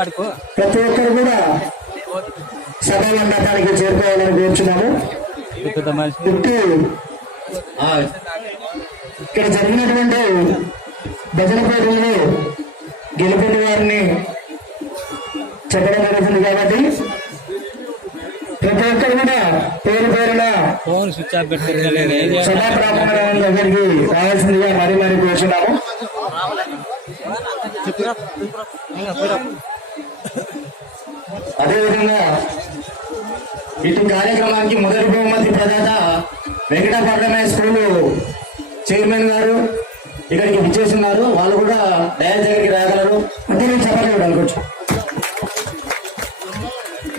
ప్రతి ఒక్కరు కూడా సభా మండపానికి చేరుకోవాలని కోరుచున్నాము. ఇక్కడ జరిగినటువంటి భజన పోటీల్లో గెలిపిన వారిని చెప్పడం జరుగుతుంది కాబట్టి ప్రతి ఒక్కరు కూడా పేరు పేరున సభా ప్రాంగణం దగ్గరికి రావాల్సిందిగా మరీ మరీ కోరుచున్నాము. అదేవిధంగా ఇటు కార్యక్రమానికి మొదటి బహుమతి ప్రదాత వెంకటపట్నమే స్కూలు చైర్మన్ గారు ఇక్కడికి విచ్చేస్తున్నారు. వాళ్ళు కూడా డయాస్ దగ్గరికి రాగలరు. అంటే నేను చెప్పలేదు అనుకోవచ్చు.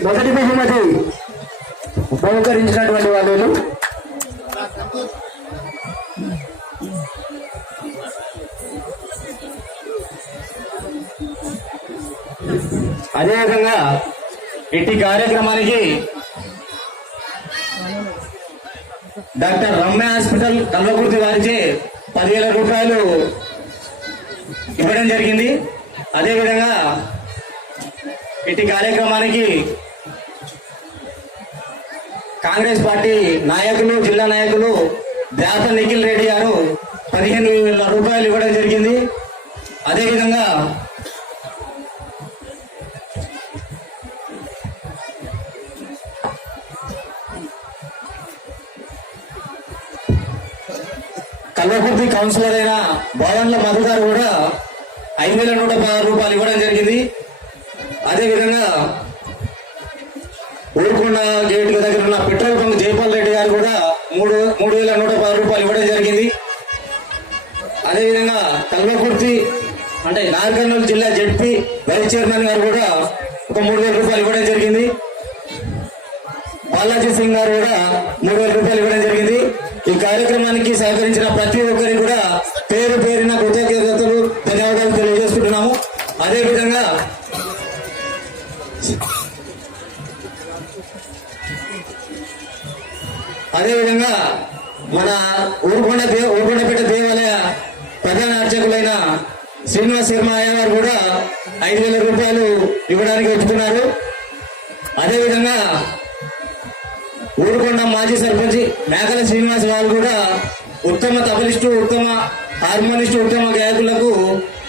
మొదటి బహుమతి బహుకరించినటువంటి వాళ్ళు అదేవిధంగా ఇట్టి కార్యక్రమానికి డాక్టర్ రమ్య హాస్పిటల్ కల్వకుర్తి వారిచే 10,000 రూపాయలు ఇవ్వడం జరిగింది. అదేవిధంగా ఇట్టి కార్యక్రమానికి కాంగ్రెస్ పార్టీ నాయకులు జిల్లా నాయకులు దాత నిఖిల్ రెడ్డి గారు 15,000 రూపాయలు ఇవ్వడం జరిగింది. అదేవిధంగా కల్వకుర్తి కౌన్సిలర్ అయిన బోధన్ల మధు గారు కూడా 5,116 రూపాయలు ఇవ్వడం జరిగింది. అదేవిధంగా ఊరుకొండ గేట్ దగ్గర ఉన్న పెట్రోల్ బంక్ జైపాల్ రెడ్డి గారు కూడా 3,110 రూపాయలు ఇవ్వడం జరిగింది. అదేవిధంగా కల్వకుర్తి అంటే నాగర్కర్నూలు జిల్లా జెడ్పీ వైస్ చైర్మన్ గారు కూడా ఒక 3,000 రూపాయలు ఇవ్వడం జరిగింది. బాలాజీ సింగ్ గారు కూడా 3,000 రూపాయలు ఇవ్వడం జరిగింది. ఈ కార్యక్రమానికి సహకరించిన ప్రతి ఒక్కరికి కూడా పేరు పేరున కృతజ్ఞతలు ధన్యవాదాలు తెలియజేస్తున్నాము. అదేవిధంగా మన ఊరుకొండపేట దేవాలయ ప్రధాన అర్చకులైన శ్రీనివాస్ శర్మ అయ్య గారు కూడా 5,000 రూపాయలు ఇవ్వడానికి ఒప్పుకున్నారు. అదేవిధంగా ఊరుకొండ మాజీ సర్పంచ్ మేకల శ్రీనివాస్ గారు కూడా ఉత్తమ తబలిస్టు, ఉత్తమ హార్మోనిస్టు, ఉత్తమ గాయకులకు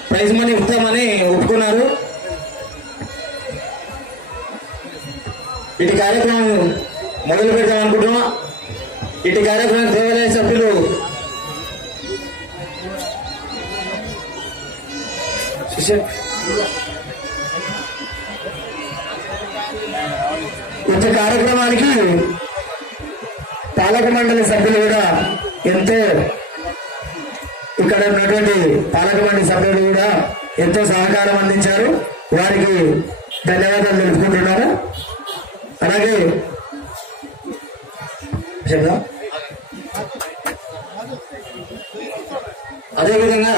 ప్రైజ్ మనీ ఇస్తామని ఒప్పుకున్నారు. ఇటు కార్యక్రమం మొదలు పెడతాం అనుకుంటున్నాం. ఇటు కార్యక్రమం దేవాలయ సభ్యులు ఇటు కార్యక్రమానికి పాలక మండలి సభ్యులు కూడా ఎంతో ఇక్కడ ఉన్నటువంటి పాలక మండలి సభ్యులు కూడా ఎంతో సహకారం అందించారు. వారికి ధన్యవాదాలు తెలుపుకుంటున్నారు. అలాగే అదేవిధంగా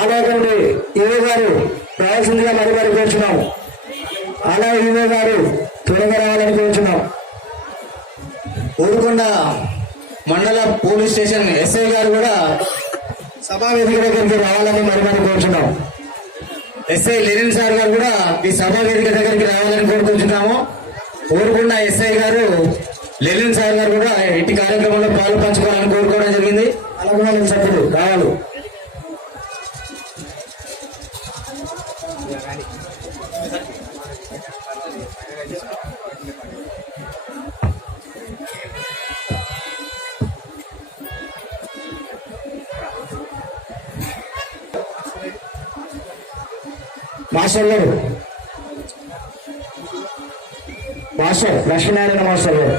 ఆలయంలో ఈవో గారు రావాల్సిందిగా మరి కోరుచున్నాము. ఆలయ ఈవో గారు త్వరగా రావాలని కోరుచున్నాం. ఊరుకొండ మండల పోలీస్ స్టేషన్ ఎస్ఐ గారు కూడా సభా వేదిక దగ్గరికి రావాలని మరి కోరుచున్నాం. ఎస్ఐ లెనిన్ సార్ గారు కూడా ఈ సభా వేదిక దగ్గరికి రావాలని కోరుకుంటున్నాము. ఊరుకొండ ఎస్ఐ గారు లెనిన్ సార్ గారు కూడా ఇటు కార్యక్రమంలో పాలు పంచుకోవాలని కోరుకోవడం జరిగింది. అలాగే సభ్యులు రావాలి. మాస్టర్ గారు, మాస్టర్ లక్ష్మీనారాయణ మాస్టర్ గారు,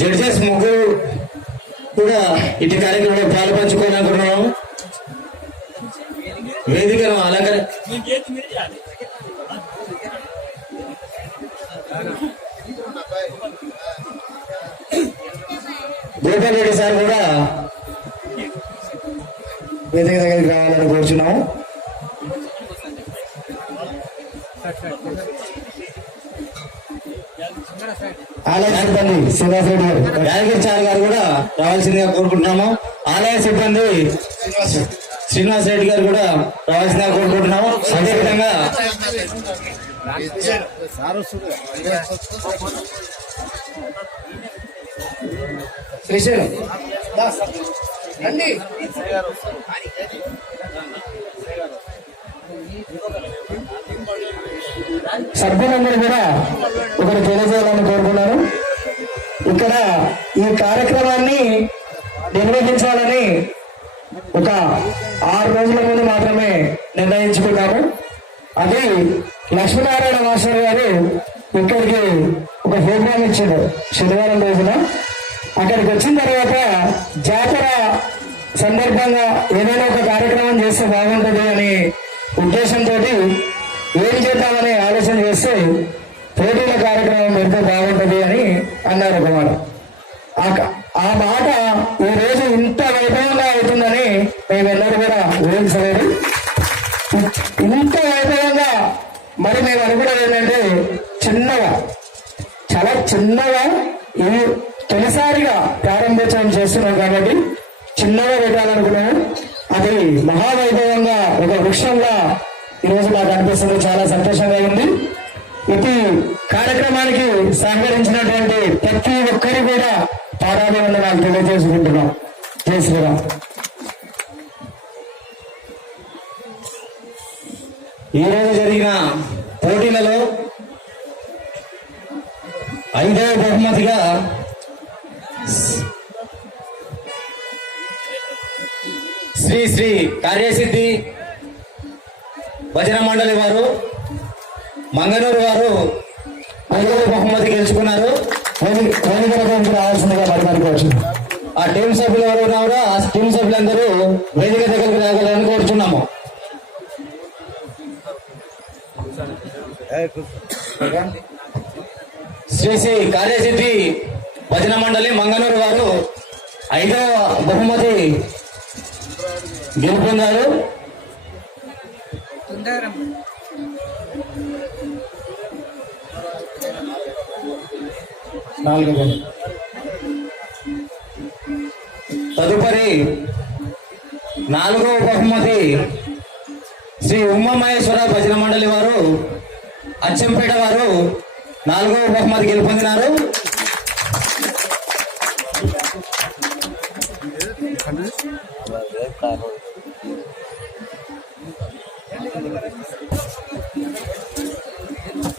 జడ్జెస్ ముగ్గురు కూడా ఇటు కార్యక్రమంలో పాలు పంచుకోవాలనుకుంటున్నాము. వేదికను అలంకరణ గోపాల్ రెడ్డి సార్ కూడా వేదిక దగ్గరికి రావాలని కోరుచున్నాము. ఆలయ సిబ్బంది శ్రీనివాస్ రెడ్డి గారు, యాదగిరి చారి గారు కూడా రావాల్సిందిగా కోరుకుంటున్నాము. ఆలయ సిబ్బంది శ్రీనివాస్ రెడ్డి గారు కూడా రావాల్సిందిగా కోరుకుంటున్నాము. అదేవిధంగా శ్రీశైలం సభ్యులందరూ కూడా ఒకరు తెలియజేయాలని కోరుకున్నారు. ఇక్కడ ఈ కార్యక్రమాన్ని నిర్వహించాలని ఒక 6 రోజుల ముందు మాత్రమే నిర్ణయించుకున్నాము. అది లక్ష్మీనారాయణ మాస్టర్ గారు ఇక్కడికి ఒక ప్రోగ్రాం ఇచ్చాడు శనివారం రోజున. అక్కడికి వచ్చిన తర్వాత జాతర సందర్భంగా ఏదైనా ఒక కార్యక్రమం చేస్తే బాగుంటుంది అనే ఉద్దేశంతో ఏం చేద్దామని ఆలోచన చేస్తే పోటీల కార్యక్రమం పెడితే బాగుంటుంది అని అన్నారు ఒక మాట. ఆ మాట ఈ రోజు ఇంత వైభవంగా అవుతుందని మేమెల్లరూ కూడా ఊహించలేదు. ఇంత వైభవంగా మరి మేము అనుకున్నది ఏంటంటే చిన్నగా, చాలా చిన్నగా ఇది తొలిసారిగా ప్రారంభోత్సవం చేస్తున్నాం కాబట్టి చిన్నగా పెట్టాలనుకున్నాము. అది మహావైభవంగా ఒక వృక్షంగా ఈరోజు నాకు అనిపిస్తుంది. చాలా సంతోషంగా ఉంది. ఇటు కార్యక్రమానికి సహకరించినటువంటి ప్రతి ఒక్కరి కూడా పాదాభివందనాలు తెలియజేసుకుంటున్నాం. జై శ్రీరామ్. ఈరోజు జరిగిన పోటీలలో 5వ బహుమతిగా శ్రీ శ్రీ కార్యసిద్ధి భజన మండలి వారు మంగనూరు వారు 5వ బహుమతి గెలుచుకున్నారు. రావాల్సిందిగా పరిపాలించవచ్చు. ఆ టీం సభ్యులు ఎవరు ఉన్నారో ఆ టీం సభ్యులందరూ వేదిక దగ్గరికి రాగలని కోరుచున్నాము. శ్రీ శ్రీ కార్యసిద్ధి భజన మండలి మంగనూరు వారు 5వ బహుమతి గెలుపొందారు. తదుపరి 4వ బహుమతి శ్రీ ఉమామహేశ్వర భజన మండలి వారు అచ్చంపేట వారు 4వ బహుమతి గెలుపొందినారు.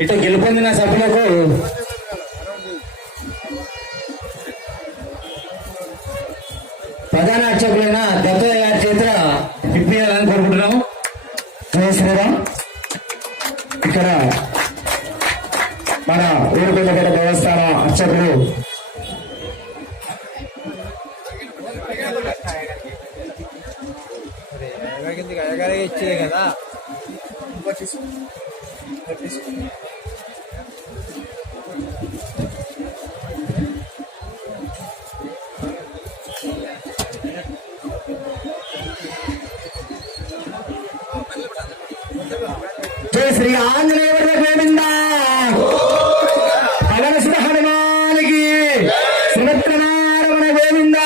ఇటు గెలుపొందిన సభ్యులకు ప్రధాన అర్చకులైన దత్తయ్య గారి చేత ఇప్పించాలని కోరుకుంటున్నాము. జై శ్రీరామ్. ఇక్కడ మన ఊరుకొండపేట దేవస్థాన అర్చకులు ఇచ్చే కదా జై శ్రీ ఆంజనేయ గోవింద పవనసుత హనుమానికి సుమిత్రనారమణ గోవింద.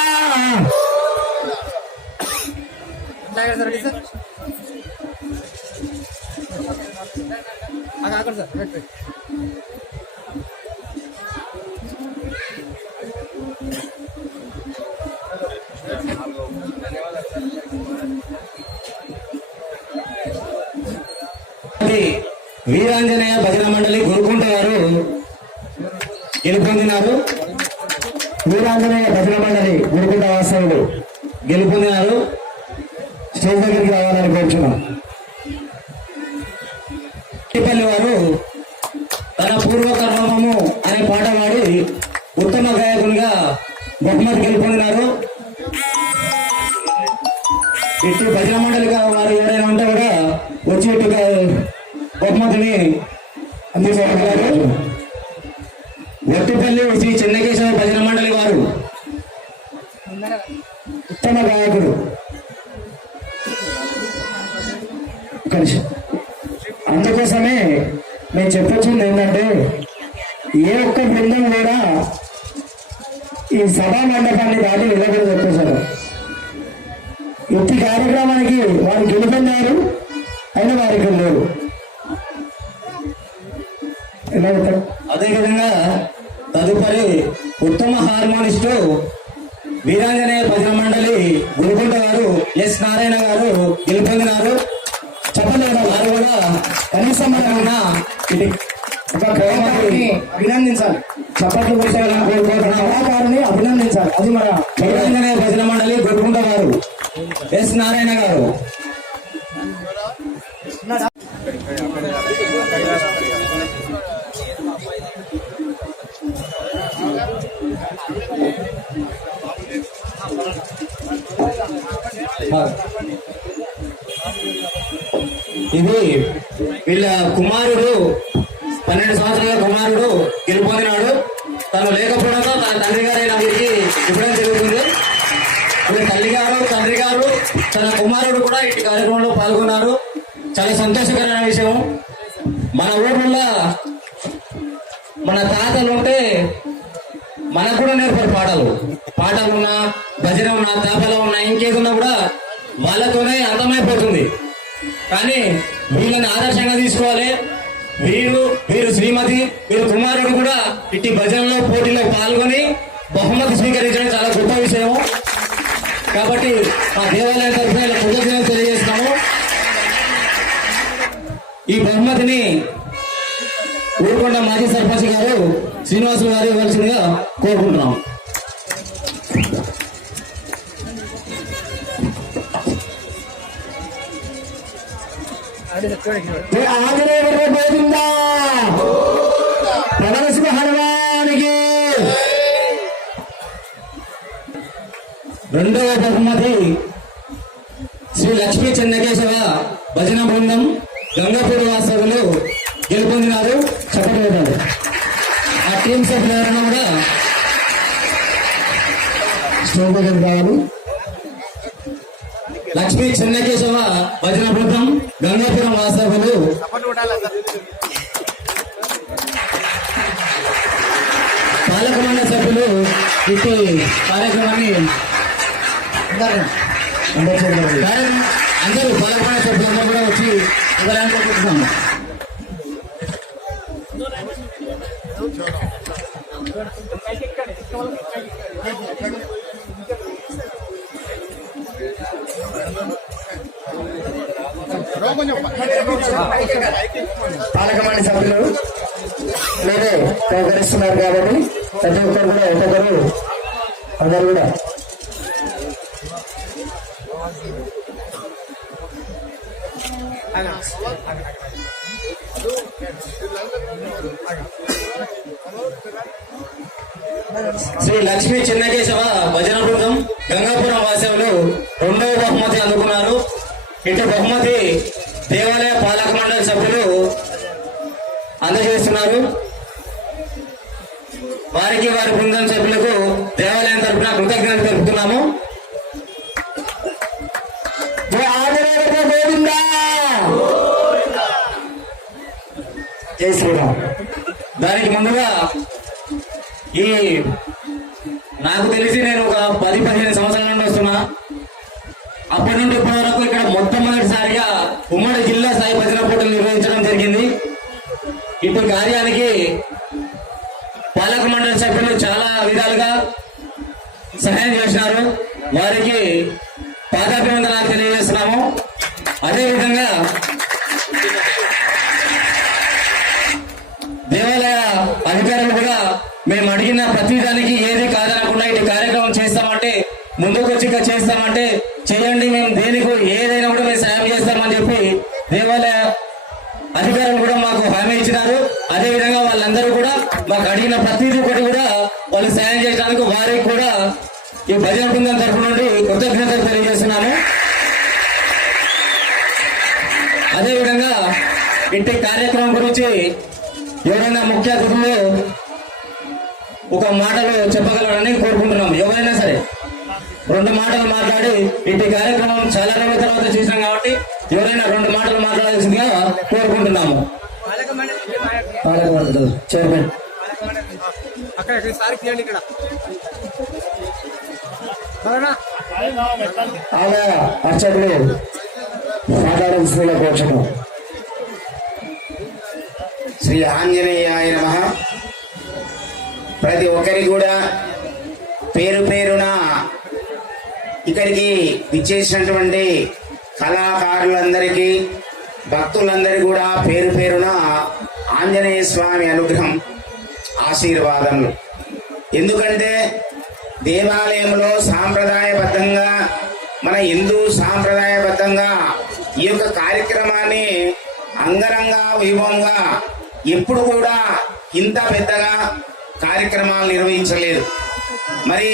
వీరాంజనేయ భజన మండలి గురుకుంట వారు గెలుపొందినారు. వీరాంజనేయ భజన మండలి గురుకుంట వాస్తవులు గెలుపొందినారు. స్టేజ్ దగ్గరికి రావాలని కోరుచున్నాం. పల్లి వారు తన పూర్వకర్మము అనే పాట పాడి ఉత్తమ గాయకునిగా బహుమతి గెలుపొందినారు. ఇటు భజన మండలిగా వారు ఎవరైనా ఉంటే కూడా వచ్చి ఇటు బహుమతిని అందించగలరు. వట్టిపల్లి శ్రీ చెన్నకేశవ భజన మండలి వారు ఉత్తమ గాయకుడు. అందుకోసమే నేను చెప్పొచ్చింది ఏంటంటే ఏ ఒక్క బృందం కూడా ఈ సభా మండపాన్ని దాటి వెళ్ళకూడదు చెప్పేశారు. ఎట్టి కార్యక్రమానికి వారు గెలుపొందారు, అయినా వారికి లేరు. అదేవిధంగా తదుపరి ఉత్తమ హార్మోనిస్టు వీరాంజనేయ భజన మండలి గురుకుంట గారు ఎస్ నారాయణ గారు గెలుపొందినారు. చెప్పలేదు వారు కూడా కనీసం మన ఇది ఒక కళాకారుని అభినందించాలి. చప్పట్లు వేసేయాలని కోరుకుంటున్న కళాకారుని అభినందించాలి. అది మన వీరాంజనేయ భజన మండలి గురుకుంట గారు ఎస్ నారాయణ గారు. ఇది వీళ్ళ కుమారుడు 12 సంవత్సరాల కుమారుడు గెలుపొందినాడు. తను లేకపోవడంతో తన తండ్రి గారైన వీరికి ఇవ్వడం జరుగుతుంది. తండ్రి గారు తన కుమారుడు కూడా ఇటు కార్యక్రమంలో పాల్గొన్నారు. చాలా సంతోషకరమైన విషయం. మన ఊర్లో మన తాతలు ఉంటే మనకు కూడా నేర్పారు పాటలు ఉన్నా, భజన ఉన్నా, తాపల ఉన్నా, ఇంకేదున్నా కూడా వాళ్ళతోనే అర్థమైపోతుంది. కానీ వీళ్ళని ఆదర్శంగా తీసుకోవాలి. వీరు శ్రీమతి, వీరు కుమారుడు కూడా ఇట్టి భజనలో పోటీలో పాల్గొని బహుమతి స్వీకరించడం చాలా గొప్ప విషయం. కాబట్టి ఆ దేవాలయం తరఫున కృతజ్ఞతలు తెలియజేస్తాము. ఈ బహుమతిని ఊరుకొండ మాజీ సర్పంచ్ గారు శ్రీనివాసులు గారు ఇవ్వాల్సిందిగా కోరుకుంటున్నాం. హనుమానికి రెండవ బహుమతి శ్రీ లక్ష్మీ చెన్నకేశవ భజన బృందం గంగాపూర్ వాస్తవులు గెలుపొందినారు. చెప్పలేదు ఆ టీం సభ్యులు ఎవరైనా కూడా స్టోర్ కావాలి. లక్ష్మీ చెన్నకేశవ భజన బృందం గంగాపురం వాస్తవులు పాలక మండలి సభ్యులు ఇటు కార్యక్రమాన్ని అందరూ పాలక మండలి సభ్యులందరూ కూడా వచ్చి కోరుకుంటున్నాము. పాలక మండలి సభ్యులు మీరే సహకరిస్తున్నారు కాబట్టి ప్రతి ఒక్కరు కూడా ఒక్కొక్కరు అందరు కూడా శ్రీ లక్ష్మీ చెన్నకేశవ భజన బృందం గంగాపురం వాసవులు రెండవ బహుమతి అందుకున్నారు. ఇటు బహుమతి దేవాలయ పాలక మండలి సభ్యులు అందజేస్తున్నారు. వారికి వారి బృందం సభ్యులకు దేవాలయం తరఫున కృతజ్ఞతలు తెలుపుతున్నాము. జై శ్రీరామ్. దానికి ముందుగా నాకు తెలిసి నేను ఒక 10-15 సంవత్సరాల నుండి వస్తున్నా. అప్పటి నుండి ఇప్పటి వరకు ఇక్కడ మొట్టమొదటిసారిగా ఉమ్మడి జిల్లా స్థాయి భజన పోటీలు నిర్వహించడం జరిగింది. ఇటు కార్యానికి పాలక మండలి సభ్యులు చాలా విధాలుగా సహాయం చేసినారు. వారికి పాదాభివందనాలు తెలియజేస్తున్నాము. అదేవిధంగా దేవాలయ అధికారులు కూడా మేము అడిగిన ప్రతి దానికి ఏది కాదనకుండా ఇటు కార్యక్రమం చేస్తామంటే ముందుకు వచ్చి చేస్తామంటే చేయండి, మేము దేనికి ఏదైనా కూడా మేము సాయం చేస్తామని చెప్పి దేవాలయ అధికారులు కూడా మాకు హామీ ఇచ్చినారు. అదేవిధంగా వాళ్ళందరూ కూడా మాకు అడిగిన ప్రతిదీ ఒకటి కూడా వాళ్ళు సాయం చేయడానికి వారికి కూడా ఈ భజన బృందం తరఫు నుండి కృతజ్ఞతలు తెలియజేస్తున్నాము. అదేవిధంగా ఇంటి కార్యక్రమం గురించి ఎవరైనా ముఖ్య అతిథులు ఒక మాటలు చెప్పగలరని కోరుకుంటున్నాం. ఎవరైనా సరే 2 మాటలు మాట్లాడి ఇంటి కార్యక్రమం చాలా రోజుల తర్వాత చూసాం కాబట్టి ఎవరైనా 2 మాటలు మాట్లాడాల్సిందిగా కోరుకుంటున్నాము. చైర్మన్ ఆలయ అర్చకులు మాట్లాడాల్సిందిగా కోరుచున్నాం. శ్రీ ఆంజనేయాయ నమః. ప్రతి ఒక్కరికి కూడా పేరు పేరున ఇక్కడికి విచ్చేసినటువంటి కళాకారులందరికీ భక్తులందరికీ కూడా పేరు పేరున ఆంజనేయ స్వామి అనుగ్రహం ఆశీర్వాదములు. ఎందుకంటే దేవాలయంలో సాంప్రదాయబద్ధంగా మన హిందూ సాంప్రదాయబద్ధంగా ఈ యొక్క కార్యక్రమాన్ని అంగరంగ వైభవంగా ఎప్పుడు కూడా ఇంత పెద్దగా కార్యక్రమాలు నిర్వహించలేదు. మరి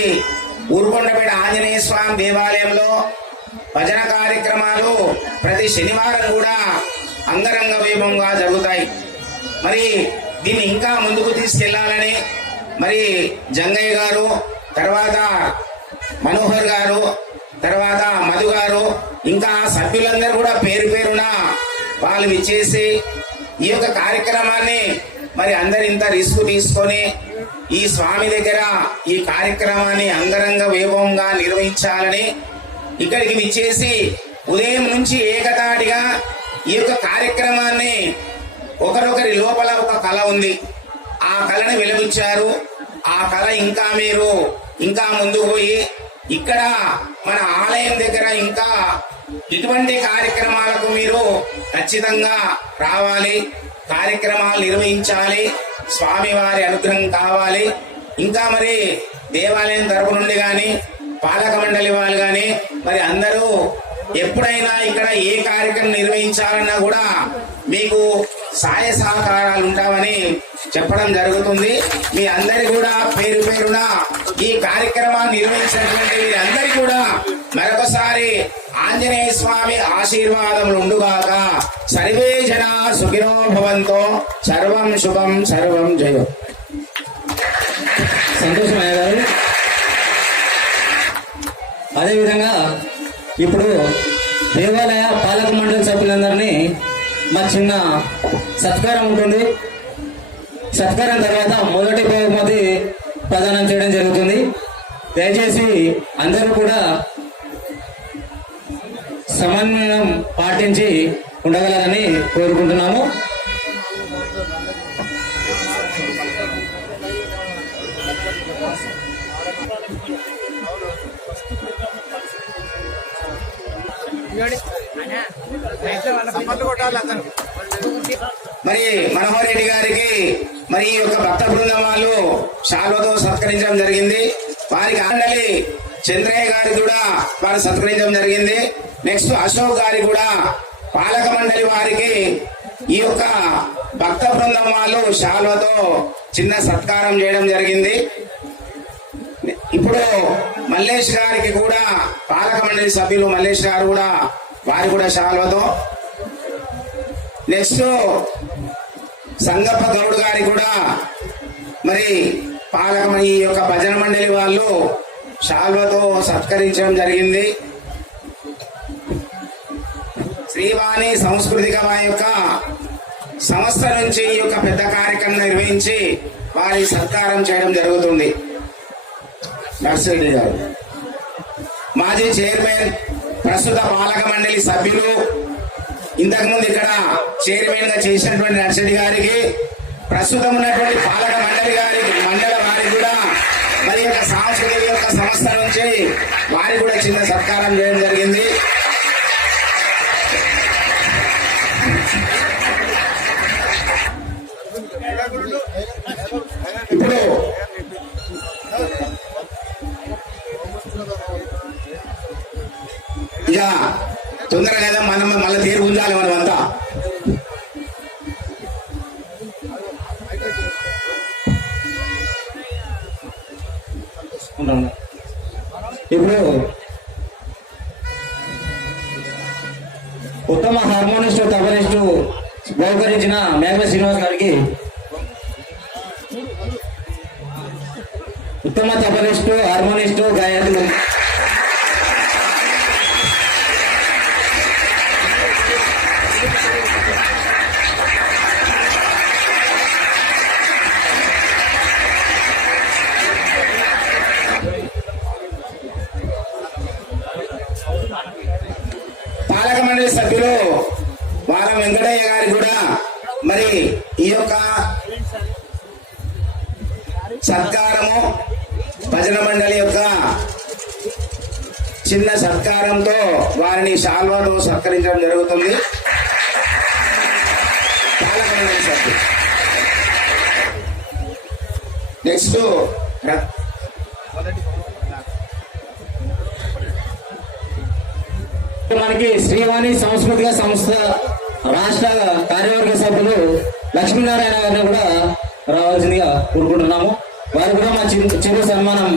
ఊరుకొండపేట ఆంజనేయ స్వామి దేవాలయంలో భజన కార్యక్రమాలు ప్రతి శనివారం కూడా అంగరంగ వైభవంగా జరుగుతాయి. మరి దీన్ని ఇంకా ముందుకు తీసుకెళ్లాలని మరి జంగయ్య గారు, తర్వాత మనోహర్ గారు, తర్వాత మధు గారు, ఇంకా సభ్యులందరూ కూడా పేరు పేరున వాళ్ళు విచ్చేసి ఈ యొక్క కార్యక్రమాన్ని మరి అందరు ఇంత రిస్క్ తీసుకొని ఈ స్వామి దగ్గర ఈ కార్యక్రమాన్ని అంగరంగ వైభవంగా నిర్వహించాలని ఇక్కడికి విచ్చేసి ఉదయం నుంచి ఏకతాటిగా ఈ యొక్క కార్యక్రమాన్ని ఒకరొకరి లోపల ఒక కళ ఉంది, ఆ కళని వెలిగించారు. ఆ కళ ఇంకా మీరు ఇంకా ముందుకు పోయి ఇక్కడ మన ఆలయం దగ్గర ఇంకా ఇటువంటి కార్యక్రమాలకు మీరు ఖచ్చితంగా రావాలి, కార్యక్రమాలు నిర్వహించాలి, స్వామివారి అనుగ్రహం కావాలి. ఇంకా మరి దేవాలయం తరపు నుండి గాని పాలక మండలి వాళ్ళు గాని మరి అందరూ ఎప్పుడైనా ఇక్కడ ఏ కార్యక్రమం నిర్వహించాలన్నా కూడా మీకు సహాయ సహకారాలు ఉంటామని చెప్పడం జరుగుతుంది. మీ అందరి కూడా పేరు పేరున ఈ కార్యక్రమాన్ని నిర్వహించినటువంటి మీరందరికీ కూడా మరొకసారి ఆంజనేయ స్వామి ఆశీర్వాదములు ఉండుగాక. సర్వే జనా సుఖినో భవంతో. సర్వం శుభం సర్వం జయం. సంతోషమయ్య గారు. అదేవిధంగా ఇప్పుడు దేవాలయ పాలక మండలి సభ్యులందరినీ మా చిన్న సత్కారం ఉంటుంది. సత్కారం తర్వాత మొదటి బహుమతి ప్రదానం చేయడం జరుగుతుంది. దయచేసి అందరూ కూడా సమన్వయం పాటించి ఉండగలరని కోరుకుంటున్నాము. మరి మనోహర్ రెడ్డి గారికి మరి ఈ యొక్క భక్త బృందం వాళ్ళు శాల్వతో సత్కరించడం జరిగింది. వారికి ఆండలి చంద్రయ్య గారికి కూడా వారు సత్కరించడం జరిగింది. నెక్స్ట్ అశోక్ గారికి కూడా పాలక మండలి వారికి ఈ యొక్క భక్త బృందం వాళ్ళు శాల్వతో చిన్న సత్కారం చేయడం జరిగింది. ఇప్పుడు మల్లేష్ గారికి కూడా పాలక మండలి సభ్యులు మల్లేష్ గారు కూడా వారి కూడా శాల్వతో. నెక్స్ట్ సంగప్ప గౌడ్ గారి కూడా మరి పాలక ఈ యొక్క భజన మండలి వాళ్ళు శాల్వతో సత్కరించడం జరిగింది. శ్రీవాణి సాంస్కృతిక యొక్క సంస్థ నుంచి ఈ యొక్క పెద్ద కార్యక్రమం నిర్వహించి వారి సత్కారం చేయడం జరుగుతుంది. నర్సిరెడ్డి గారు మాజీ చైర్మన్, ప్రస్తుత పాలక మండలి సభ్యులు, ఇంతకుముందు ఇక్కడ చైర్మన్ గా చేసినటువంటి నర్సిరెడ్డి గారికి, ప్రస్తుతం ఉన్నటువంటి పాలక మండల వారికి కూడా మరి యొక్క సాంస్కృతిక యొక్క సంస్థ నుంచి వారికి కూడా చిన్న సత్కారం చేయడం జరిగింది. ఇప్పుడు ఇక తొందరగా కదా మనం మళ్ళీ తీరు ఉండాలి. మనం అంతా ఇప్పుడు ఉత్తమ హార్మోనిస్టు తబలిస్టు బహుకరించిన మేఘల శ్రీనివాస్ గారికి, ఉత్తమ తబలిస్టు హార్మోనిస్టు గాయకులు మండలి సభ్యులు వాళ్ళ వెంకటయ్య గారికి కూడా మరి ఈ యొక్క సత్కారము భజన మండలి యొక్క చిన్న సత్కారంతో వారిని శాల్వాతో సత్కరించడం జరుగుతుంది. పాలక మండలి సభ్యులు నెక్స్ట్ మనకి శ్రీవాణి సాంస్కృతిక సంస్థ రాష్ట్ర కార్యవర్గ సభ్యులు లక్ష్మీనారాయణ గారిని కూడా రావాల్సిందిగా కోరుకుంటున్నాము. వారు కూడా మా చిరు సన్మానం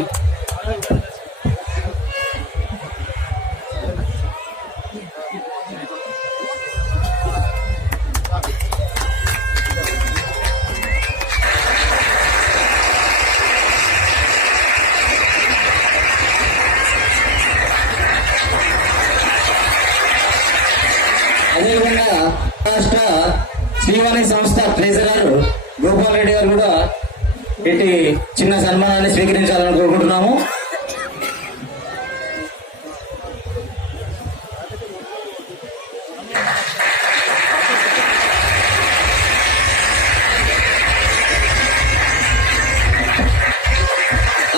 అదేవిధంగా రాష్ట్ర శ్రీవాణి సంస్థ ట్రెజరర్ గోపాల్ రెడ్డి గారు కూడా ఇటు చిన్న సన్మానాన్ని స్వీకరించాలని కోరుకుంటున్నాము.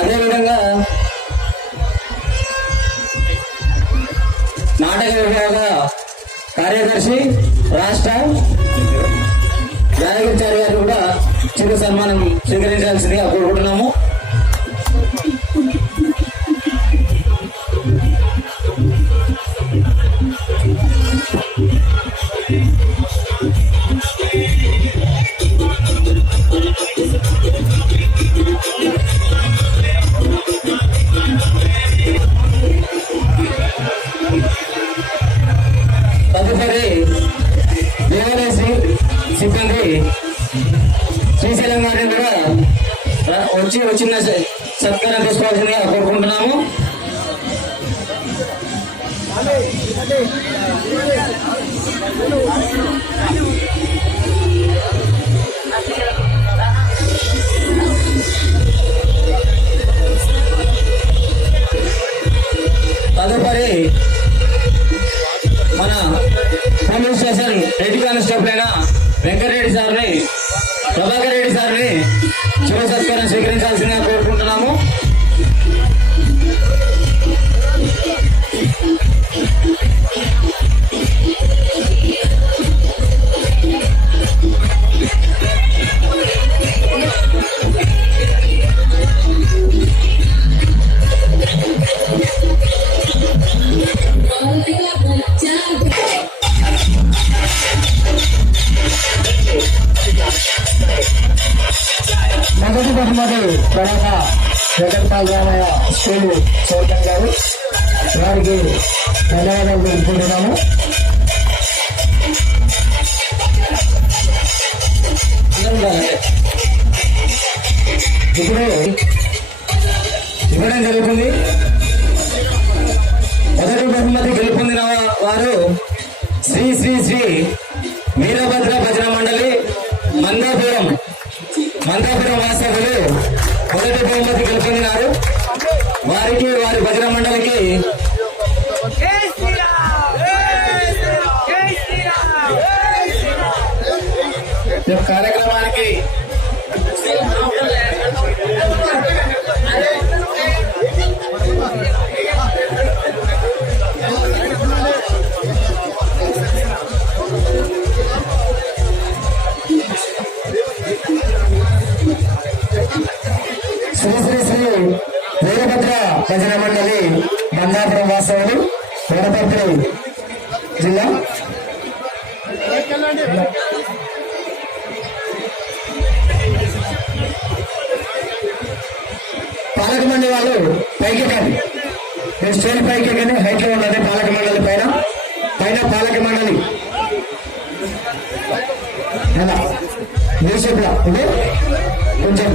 అదేవిధంగా నాటక విభాగ కార్యదర్శి రాష్ట్ర గాయకుచారి గారు కూడా చిరు సన్మానం స్వీకరించాల్సిందిగా కోరుకుంటున్నాము. తదుపరి దేవాలయ సిబ్బంది శ్రీశైలం గారిని కూడా వచ్చిన సత్కారం తీసుకోవాల్సిందిగా కోరుకుంటున్నాము. తదుపరి మన పోలీస్ స్టేషన్ హెడ్ కానిస్టేబుల్ అయిన వెంకటరెడ్డి సార్ని ప్రభాకర్ రెడ్డి సార్ని చిరు సత్కారం స్వీకరించాల్సిందిగా కోరుకుంటున్నాము. మొదటి బహుమతి ప్రధాన జగత్పాల్ రామయ్య స్కూల్ చైర్మన్ గారు, వారికి ధన్యవాదాలు తెలుపుకుంటున్నాము. ఇప్పుడు ఇవ్వడం జరుగుతుంది. మొదటి బహుమతి గెలుపొందిన వారు శ్రీ శ్రీ శ్రీ వీరభద్ర భజన మండలి మందాపురం వాస్తవులు మొదటి బహుమతి గెలుపొందినారు. వారికి వారి భజన మండలికి కార్యక్రమానికి శ్రీ శ్రీ శ్రీ వీరభద్ర భజన మండలి మందాపురం వాస్తవులు వడపర్తి జిల్లా. పాలక మండలి వాళ్ళు పైకి ఎక్కండి. మీరు స్టేజ్ పైకి ఎక్కండి. హైట్ లో ఉన్నది పాలక మండలి పైన పాలక మండలి ఎలా మ్యూజిక్ లో ఇది కొంచెం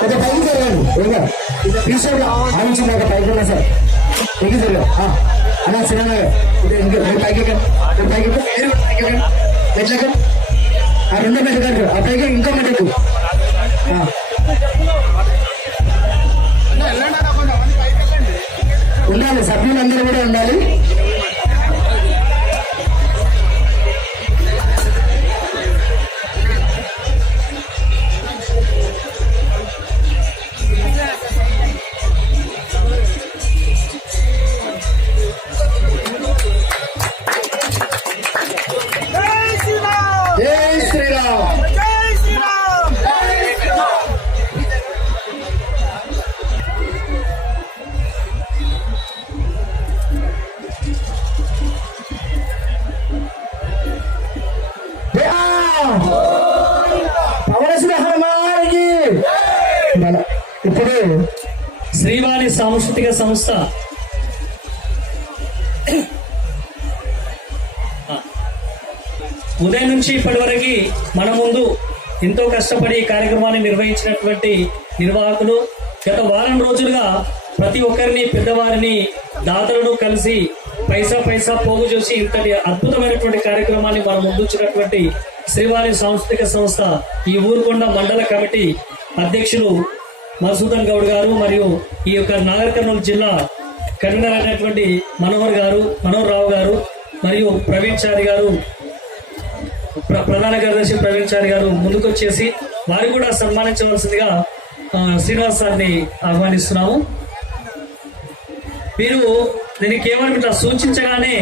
కొంచెం పైకి జరగండి. టీషర్ట్ ఆలోచించి ఒక పైకి ఉన్నా సార్ పైకి జరగదు అలా చిన్న పైకి ఎట్లా ఆ రెండో మెట్టు కట్టు, ఆ పైకి ఇంకో మెట్టుకు ఉండాలి, సభ్యులందరూ కూడా ఉండాలి. జై శ్రీరామ్. ఇప్పుడు శ్రీవాణి సాంస్కృతిక సంస్థ ఉదయం నుంచి ఇప్పటి వరకు మన ముందు ఎంతో కష్టపడి ఈ కార్యక్రమాన్ని నిర్వహించినటువంటి నిర్వాహకులు గత వారం రోజులుగా ప్రతి ఒక్కరిని పెద్దవారిని దాతలను కలిసి పైసా పోగు చేసి ఇంతటి అద్భుతమైనటువంటి కార్యక్రమాన్ని మన ముందుంచినటువంటి శ్రీవాణి సాంస్కృతిక సంస్థ ఈ ఊరుకొండ మండల కమిటీ అధ్యక్షులు మధుసూదన్ గౌడ్ గారు మరియు ఈ యొక్క నాగర్ కర్నూలు జిల్లా కన్వీనర్ అయినటువంటి మనోహర్ రావు గారు మరియు ప్రవీణ్ చారి గారు ప్రధాన కార్యదర్శి ప్రవీణ్ చారి గారు ముందుకొచ్చేసి వారు కూడా సన్మానించవలసిందిగా శ్రీనివాస్ సార్ని ఆహ్వానిస్తున్నాము. మీరు దీనికి ఏమనుకుంటా సూచించగానే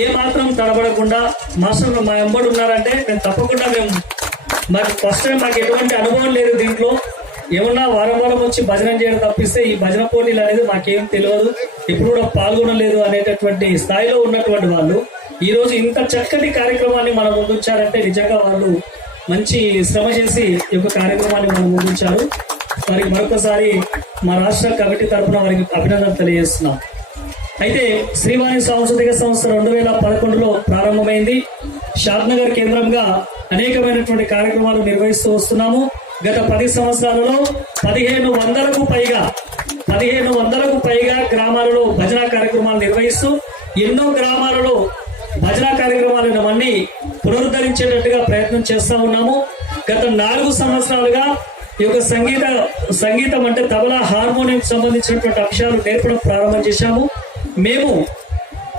ఏ మాత్రం తడబడకుండా మాస్టర్ మా ఎంబడి ఉన్నారంటే మేము తప్పకుండా మాకు ఫస్ట్ టైం మాకు ఎటువంటి అనుభవం లేదు దీంట్లో, ఏమన్నా వారం వచ్చి భజన చేయడం తప్పిస్తే ఈ భజన పోటీలు అనేది మాకేం తెలియదు, ఎప్పుడు కూడా పాల్గొనలేదు అనేటటువంటి స్థాయిలో ఉన్నటువంటి వాళ్ళు ఈ రోజు ఇంత చక్కటి కార్యక్రమాన్ని మనం ముందుంచారంటే నిజంగా వాళ్ళు మంచి శ్రమ చేసి ఈ యొక్క కార్యక్రమాన్ని మనం ముందుంచారు. వారికి మరొకసారి మా రాష్ట్ర కమిటీ తరఫున వారికి అభినందనలు తెలియజేస్తున్నాం. అయితే శ్రీవాణి సాంస్కృతిక సంస్థ 2011లో ప్రారంభమైంది. షాద్నగర్ కేంద్రంగా అనేకమైనటువంటి కార్యక్రమాలు నిర్వహిస్తూ వస్తున్నాము. గత 10 సంవత్సరాలలో 1500కు పైగా గ్రామాలలో భజన కార్యక్రమాలు నిర్వహిస్తూ ఎన్నో గ్రామాలలో భజన కార్యక్రమాలను అన్ని పునరుద్ధరించేటట్టుగా ప్రయత్నం చేస్తా ఉన్నాము. గత 4 సంవత్సరాలుగా ఈ యొక్క సంగీతం అంటే తబలా, హార్మోనియం సంబంధించినటువంటి అంశాలు నేర్పడం ప్రారంభం చేశాము. మేము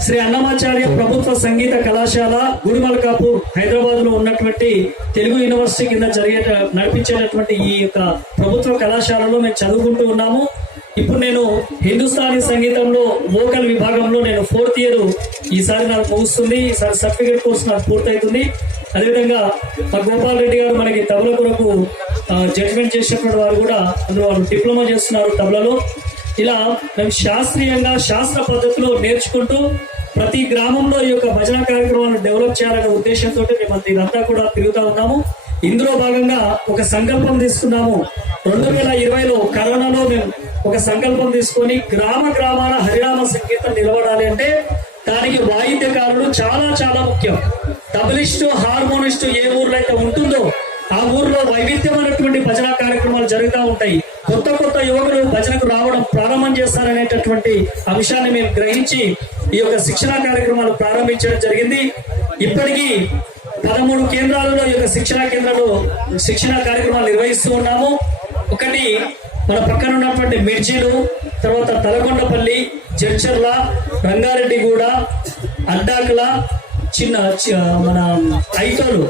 శ్రీ అన్నమాచార్య ప్రభుత్వ సంగీత కళాశాల గుడిమల్కాపూర్ హైదరాబాద్ లో ఉన్నటువంటి తెలుగు యూనివర్సిటీ కింద నడిపించేటటువంటి ఈ యొక్క ప్రభుత్వ కళాశాలలో మేము చదువుకుంటూ ఉన్నాము. ఇప్పుడు నేను హిందుస్థానీ సంగీతంలో వోకల్ విభాగంలో నేను 4th ఇయర్ ఈసారి నాకు ముగుస్తుంది. ఈసారి సర్టిఫికేట్ కోర్స్ నాకు పూర్తవుతుంది. అదేవిధంగా మా గోపాల్ రెడ్డి గారు మనకి తబల కొరకు జడ్జిమెంట్ చేసినటువంటి వారు కూడా అందులో వాళ్ళు డిప్లొమా చేస్తున్నారు తబలలో. ఇలా మేము శాస్త్రీయంగా శాస్త్ర పద్ధతిలో నేర్చుకుంటూ ప్రతి గ్రామంలో ఈ యొక్క భజన కార్యక్రమాలను డెవలప్ చేయాలనే ఉద్దేశంతో మేము ఇదంతా కూడా తిరుగుతా ఉన్నాము. ఇందులో భాగంగా ఒక సంకల్పం తీసుకున్నాము. 2020లో కరోనాలో మేము ఒక సంకల్పం తీసుకొని గ్రామాల హరినామ సంగీతం నిలబడాలి అంటే దానికి వాయిద్యకారులు చాలా ముఖ్యం. తబలిస్టు, హార్మోనిస్టు ఏ ఊర్లో అయితే ఉంటుందో ఆ ఊర్లో వైవిధ్యమైనటువంటి భజన కార్యక్రమాలు జరుగుతూ ఉంటాయి. కొత్త యువకులు భజనకు రావడం ప్రారంభం చేస్తారనేటటువంటి అంశాన్ని మేము గ్రహించి ఈ యొక్క శిక్షణ కార్యక్రమాలు ప్రారంభించడం జరిగింది. ఇప్పటికీ 13 కేంద్రాలలో ఈ యొక్క శిక్షణ కార్యక్రమాలు నిర్వహిస్తూ ఉన్నాము. ఒకటి మన పక్కన ఉన్నటువంటి మిర్జీలు, తర్వాత తలకొండపల్లి, జడ్చర్ల, రంగారెడ్డిగూడ, అడ్డాకుల, మన ఐతోలు,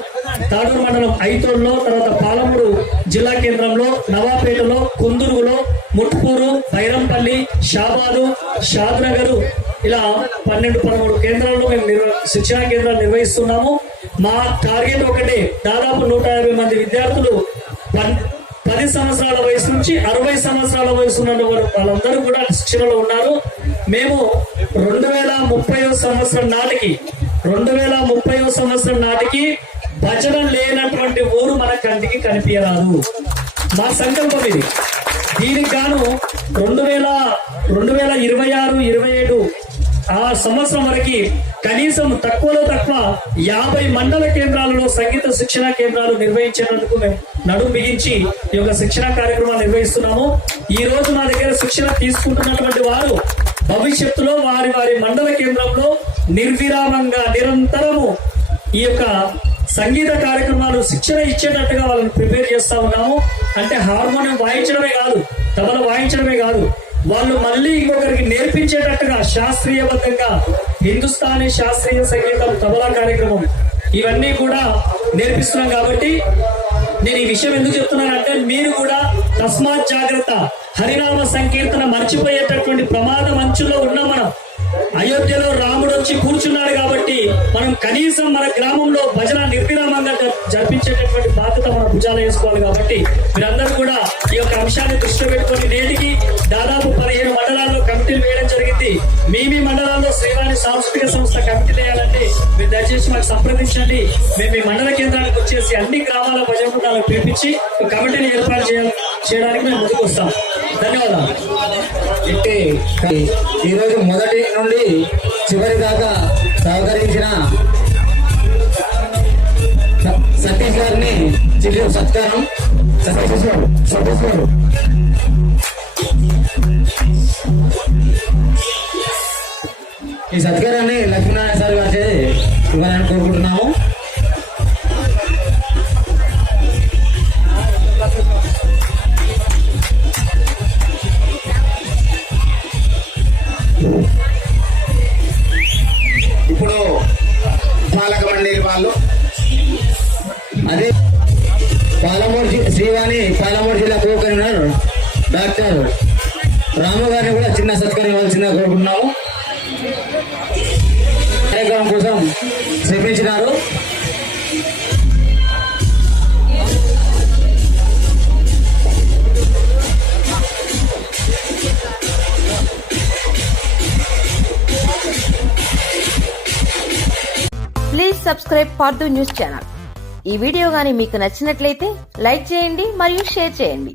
తాడూరు మండలం ఐతోల్లో, తర్వాత పాలమూరు జిల్లా కేంద్రంలో, నవాపేటలో, కుందురుగులో, ముట్పూరు, బైరంపల్లి, షాబాదు, షాద్నగర్ ఇలా 12-13 కేంద్రాల్లో మేము శిక్షణా కేంద్రాలు నిర్వహిస్తున్నాము. మా టార్గెట్ ఒకటే, దాదాపు 150 మంది విద్యార్థులు 10 సంవత్సరాల వయసు నుంచి 60 సంవత్సరాల వయసు ఉన్న వాళ్ళందరూ కూడా శిక్షణలో ఉన్నారు. మేము 2030 సంవత్సరం నాటికి భజన లేనటువంటి ఊరు మన కంటికి కనిపించరాదు. మా సంకల్పం ఇది. దీనికి గాను 2026-27 ఆ సంవత్సరం వరకు కనీసం తక్కువలో తక్కువ 50 మండల కేంద్రాలలో సంగీత శిక్షణ కేంద్రాలు నిర్వహించేందుకు మేము నడుము బిగించి ఈ యొక్క శిక్షణ కార్యక్రమాలు నిర్వహిస్తున్నాము. ఈ రోజు మా దగ్గర శిక్షణ తీసుకుంటున్నటువంటి వారు భవిష్యత్తులో వారి మండల కేంద్రంలో నిర్విరామంగా నిరంతరము ఈ యొక్క సంగీత కార్యక్రమాలు శిక్షణ ఇచ్చేటట్టుగా వాళ్ళని ప్రిపేర్ చేస్తా ఉన్నాము. అంటే హార్మోనియం వాయించడమే కాదు, తబల వాయించడమే కాదు, వాళ్ళు మళ్ళీ ఇంకొకరికి నేర్పించేటట్టుగా శాస్త్రీయబద్ధంగా హిందుస్థానీ శాస్త్రీయ సంగీతం తబలా కార్యక్రమం ఇవన్నీ కూడా నేర్పిస్తున్నాం. కాబట్టి నేను ఈ విషయం ఎందుకు చెప్తున్నానంటే మీరు కూడా తస్మాత్ జాగ్రత్త, హరినామ సంకీర్తన మర్చిపోయేటటువంటి ప్రమాదం అంచులో ఉన్న మనం అయోధ్యలో రాముడు వచ్చి కూర్చున్నాడు కాబట్టి మనం కనీసం మన గ్రామంలో భజన నిర్విరామంగా జరిపించేటటువంటి బాధ్యత మన భుజాలు వేసుకోవాలి. కాబట్టి మీరందరూ కూడా ఈ యొక్క అంశాన్ని దృష్టిలో పెట్టుకొని నేటికి దాదాపు 15 మండలాల్లో కమిటీలు వేయడం జరిగింది. మీ మండలాల్లో శ్రీవాణి సాంస్కృతిక సంస్థ కమిటీలు వేయాలంటే మీరు దయచేసి మాకు సంప్రదించండి. మేము మీ మండల కేంద్రానికి వచ్చేసి అన్ని గ్రామాల భజన బృందాలకు పిలిపించి కమిటీని ఏర్పాటు చేయడానికి మేము ముందుకు వస్తాం. ధన్యవాదాలు. ఈ రోజు మొదటి నుండి చివరి దాకా సహకరించిన సతీష్ గారిని చిరు సత్కారం. సతీష్ గారు ఈ సత్కారాన్ని లక్ష్మీనారాయణ సార్ గారి ఇవ్వాలని కోరుకుంటున్నాము. ఇప్పుడు పాలక మండలి వాళ్ళు అదే శ్రీవాణి పాలమూరు జిల్లా కో కన్వీనర్ డాక్టర్ రాము గారిని కూడా చిన్న సత్కారం ఇవ్వాల్సిందిగా కోరుకుంటున్నాము. కార్యక్రమం కోసం శ్రమించినారు. Please subscribe for news channel. ఈ వీడియో గానీ మీకు నచ్చినట్లయితే లైక్ చేయండి మరియు షేర్ చేయండి.